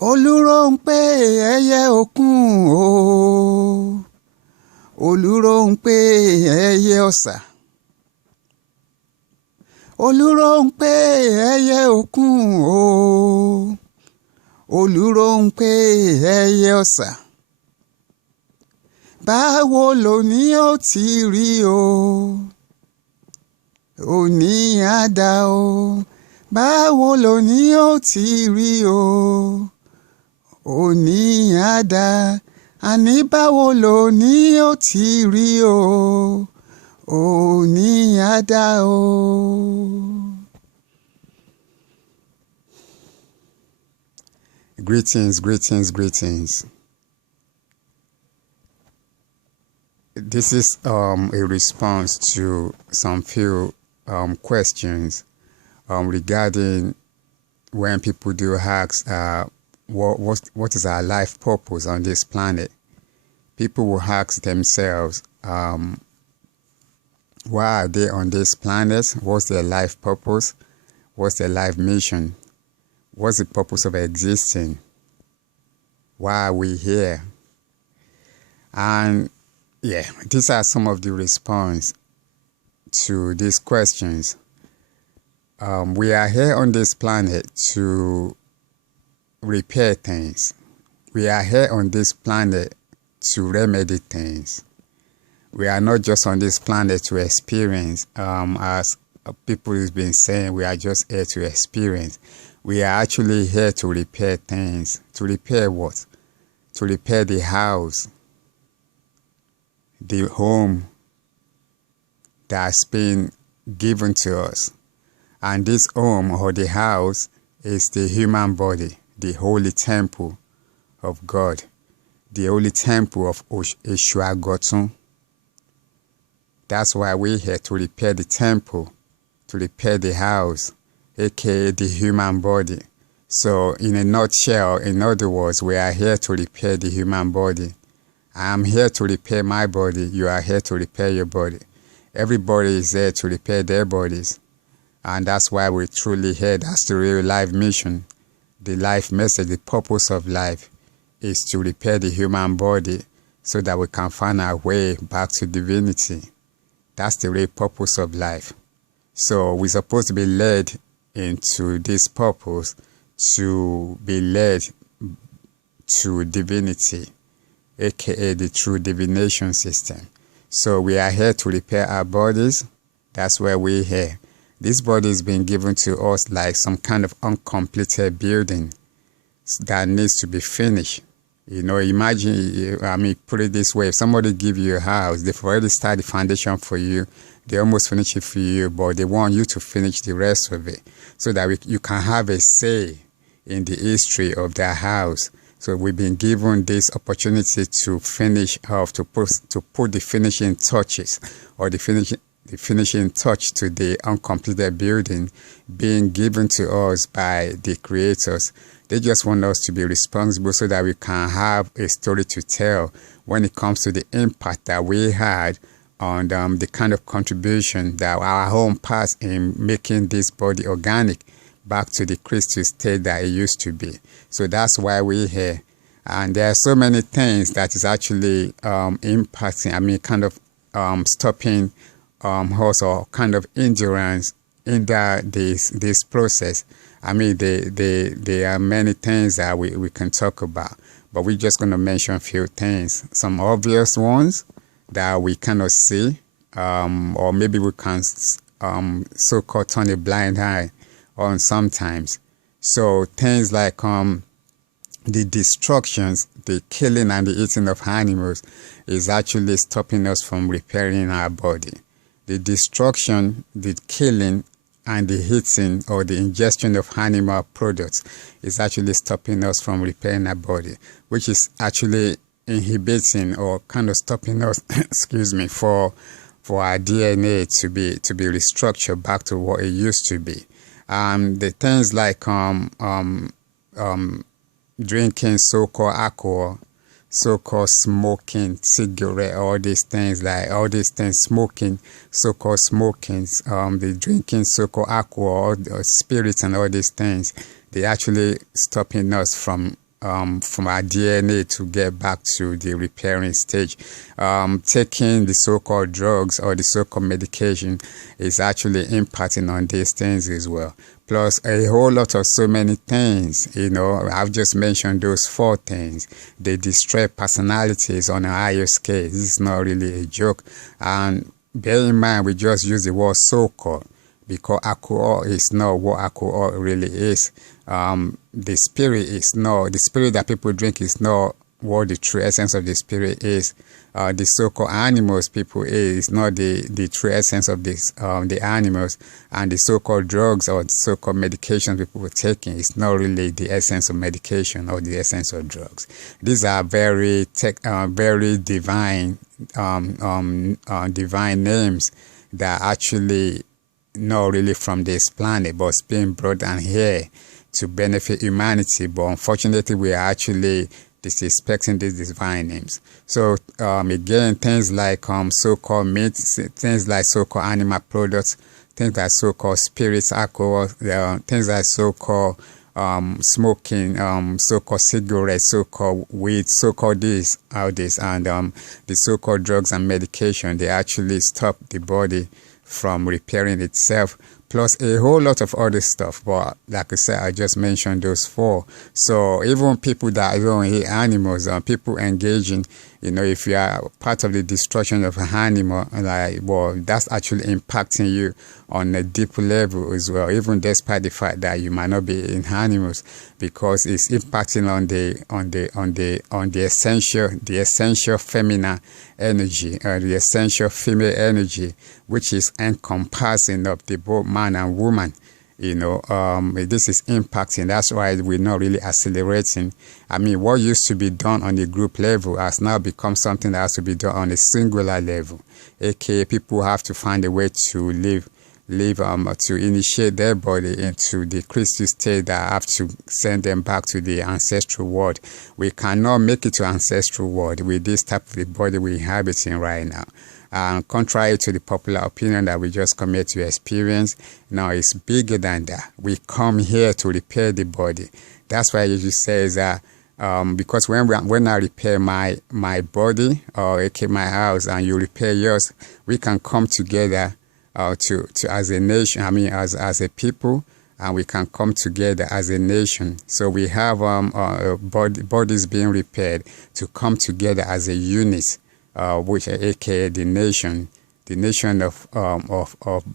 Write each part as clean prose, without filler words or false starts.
Olúrónpé ẹyẹ òkun o, Olúrónpé ẹyẹ ọ̀sà. Olúrónpé ẹyẹ òkun o, Olúrónpé ẹyẹ ọ̀sà. Báwo lòní ó ti rí o, òní á dá o. Báwo lòní ó ti rí o, òní á dá. Àní báwo lòní ó ti rí o, òní á dá o. Greetings, greetings, greetings. This is a response to some few questions regarding when people do ask what is our life purpose on this planet. People will ask themselves, why are they on this planet? What's their life purpose? What's their life mission? What's the purpose of existing? Why are we here? And yeah, these are some of the response to these questions. We are here on this planet to repair things. We are here on this planet to remedy things. We are not just on this planet to experience, as people have been saying, we are just here to experience. We are actually here to repair things. To repair what? To repair the house, the home that's been given to us. And this home or the house is the human body, the holy temple of God, the holy temple of Eshua-Gotun. That's why we're here, to repair the temple, to repair the house, aka the human body. So in a nutshell, in other words, we are here to repair the human body. I am here to repair my body. You are here to repair your body. Everybody is there to repair their bodies. And that's why we're truly here. That's the real life mission. The life message, the purpose of life is to repair the human body so that we can find our way back to divinity. That's the real purpose of life. So we're supposed to be led into this purpose, to be led to divinity, aka the true divination system. So we are here to repair our bodies. That's why we're here. This body is being given to us like some kind of uncompleted building that needs to be finished. You know, imagine, put it this way. If somebody give you a house, they've already started the foundation for you. They almost finish it for you, but they want you to finish the rest of it so that you can have a say in the history of their house. So we've been given this opportunity to finish off, to put the finishing touches or the finishing touch to the uncompleted building being given to us by the creators. They just want us to be responsible so that we can have a story to tell when it comes to the impact that we had on the kind of contribution that our home passed in making this body organic back to the crystal state that it used to be. So that's why we're here. And there are so many things that is actually impacting, stopping us, or kind of endurance in this process. There are many things that we can talk about, but we're just going to mention a few things. Some obvious ones that we cannot see, or maybe we can so-called turn a blind eye on sometimes. So things like the destructions, the killing and the eating of animals is actually stopping us from repairing our body. The destruction, the killing, and the eating or the ingestion of animal products is actually stopping us from repairing our body, which is actually inhibiting or kind of stopping us, for our DNA to be restructured back to what it used to be. The things like drinking so-called alcohol, so-called smoking cigarette, smoking, so-called smoking, the drinking so-called alcohol, or spirits, and all these things, they actually stopping us from from our DNA to get back to the repairing stage. Taking the so-called drugs or the so-called medication is actually impacting on these things as well. Plus a whole lot of so many things, I've just mentioned those 4 things. They destroy personalities on a higher scale. This is not really a joke. And bear in mind, we just use the word so-called because alcohol is not what alcohol really is. The spirit that people drink is not what the true essence of the spirit is. The so-called animals people is not the true essence of this the animals, and the so-called drugs or so-called medications people were taking is not really the essence of medication or the essence of drugs. These are very divine divine names that are actually not really from this planet, but it's being brought down here to benefit humanity. But unfortunately, we are actually disrespecting these divine names. So again, things like so-called meats, things like so-called animal products, things like so-called spirits, alcohol, things like so-called smoking, so-called cigarettes, so-called weed, so-called this, all this, and the so-called drugs and medication, they actually stop the body from repairing itself, plus a whole lot of other stuff. But like I said, I just mentioned those 4. So even people that don't eat animals, people engaging, if you are part of the destruction of an animal, that's actually impacting you on a deeper level as well, even despite the fact that you might not be in animals, because it's impacting on the essential feminine energy, the essential female energy, which is encompassing of the both man and woman. This is impacting. That's why we're not really accelerating. I mean, what used to be done on the group level has now become something that has to be done on a singular level, aka people have to find a way to live to initiate their body into the crystal state that have to send them back to the ancestral world. We cannot make it to ancestral world with this type of the body we're inhabiting right now. Contrary to the popular opinion that we just come here to experience, now it's bigger than that. We come here to repair the body. That's why Jesus says that because when I repair my body or aka my house and you repair yours, we can come together to as a nation. I mean, as a people, and we can come together as a nation. So we have bodies being repaired to come together as a unit, which aka the nation of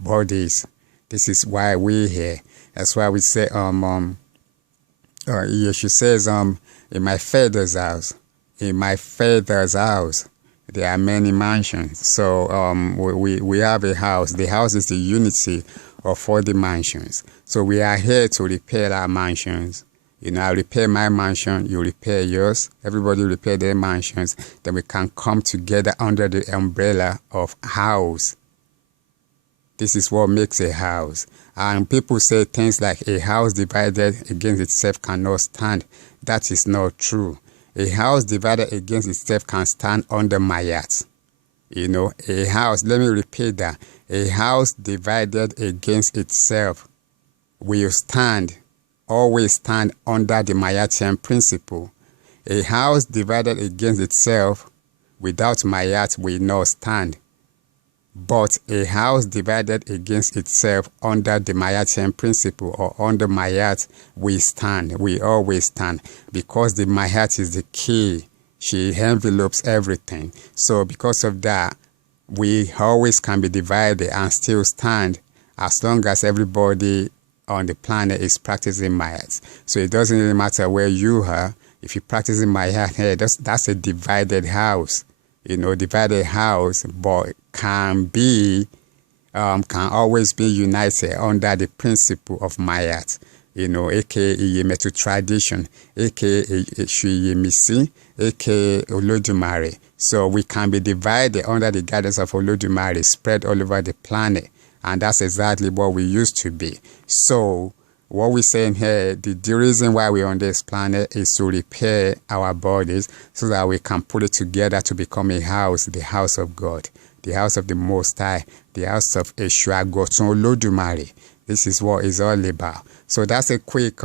bodies. This is why we're here. That's why we say Yeshua says in my father's house, there are many mansions. So we have a house. The house is the unity of all the mansions. So we are here to repair our mansions. I repair my mansion, you repair yours, everybody repair their mansions, then we can come together under the umbrella of house. This is what makes a house. And people say things like a house divided against itself cannot stand. That is not true. A house divided against itself can stand under Mayat. A house, let me repeat that. A house divided against itself will always stand under the Mayatian principle. A house divided against itself without Mayat will not stand. But a house divided against itself under the Mayatian principle or under Mayat will stand. We always stand because the Mayat is the key. She envelopes everything. So because of that, we always can be divided and still stand as long as everybody on the planet is practicing Mayat. So it doesn't really matter where you are. If you're practicing Mayat, that's a divided house. Divided house, but can always be united under the principle of Mayat, aka Yemetu tradition, aka Shuyemisi, aka Olodumare. So we can be divided under the guidance of Olodumare, spread all over the planet, and that's exactly what we used to be. So what we're saying here, the reason why we're on this planet is to repair our bodies so that we can put it together to become a house, the house of God, the house of the Most High, the house of Eshua Gotun Olodumare. This is what it's all about. So that's a quick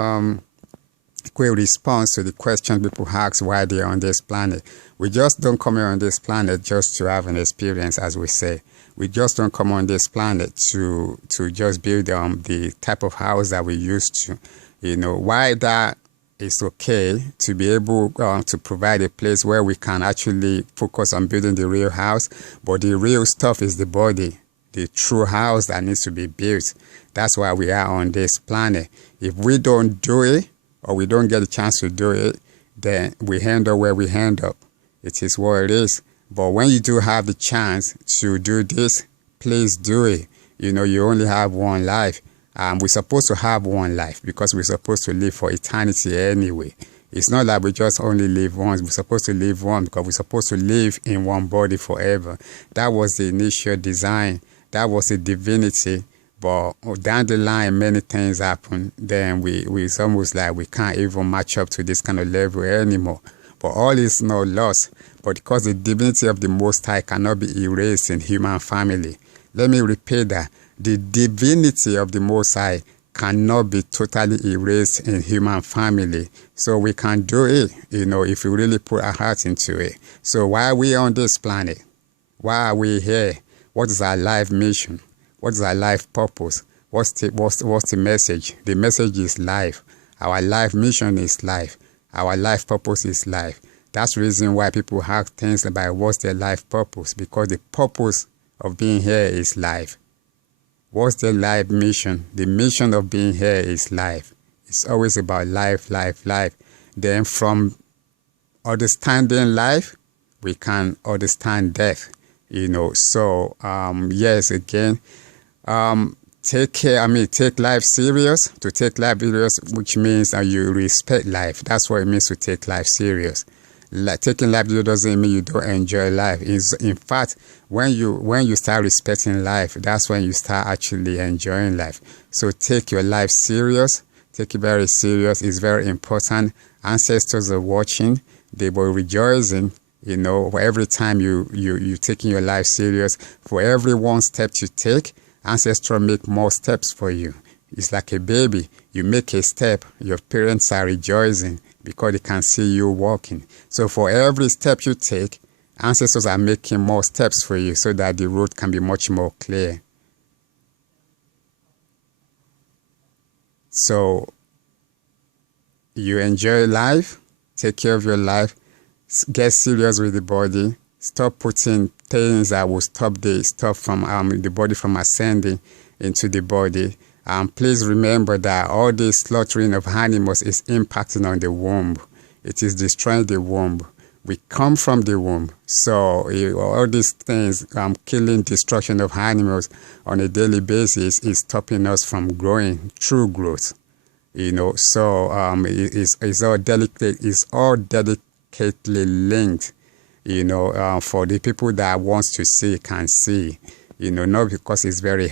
quick response to the question people ask why they're on this planet. We just don't come here on this planet just to have an experience, as we say. We just don't come on this planet to just build the type of house that we used to. Why that is okay to be able to provide a place where we can actually focus on building the real house, but the real stuff is the body, the true house that needs to be built. That's why we are on this planet. If we don't do it, or we don't get a chance to do it, then we end up where we end up. It is what it is. But when you do have the chance to do this, please do it. You only have one life. We're supposed to have one life because we're supposed to live for eternity anyway. It's not that we just only live once. We're supposed to live once because we're supposed to live in one body forever. That was the initial design. That was the divinity. But down the line, many things happen. Then it's almost like we can't even match up to this kind of level anymore. But all is not lost. But because the divinity of the Most High cannot be erased in human family. Let me repeat that. The divinity of the Most High cannot be totally erased in human family. So we can do it, if we really put our heart into it. So why are we on this planet? Why are we here? What is our life mission? What is our life purpose? What's the message? The message is life. Our life mission is life. Our life purpose is life. That's the reason why people ask things about what's their life purpose, because the purpose of being here is life. What's the life mission? The mission of being here is life. It's always about life, life, life. Then from understanding life, we can understand death. So yes, again, take life serious. To take life serious, which means that you respect life. That's what it means to take life serious. Taking life serious doesn't mean you don't enjoy life. In fact, when you start respecting life, that's when you start actually enjoying life. So take your life serious. Take it very serious. It's very important. Ancestors are watching. They were rejoicing. For every time you taking your life serious, for every one step you take, ancestors make more steps for you. It's like a baby. You make a step, your parents are rejoicing because they can see you walking. So for every step you take, ancestors are making more steps for you so that the road can be much more clear. So you enjoy life, take care of your life, get serious with the body, stop putting things that will stop the stuff from the body from ascending into the body. Please remember that all this slaughtering of animals is impacting on the womb. It is destroying the womb. We come from the womb. So all these things, killing, destruction of animals on a daily basis is stopping us from growing, true growth. So it's all delicate. It's all delicately linked. For the people that wants to see can see. Not because it's very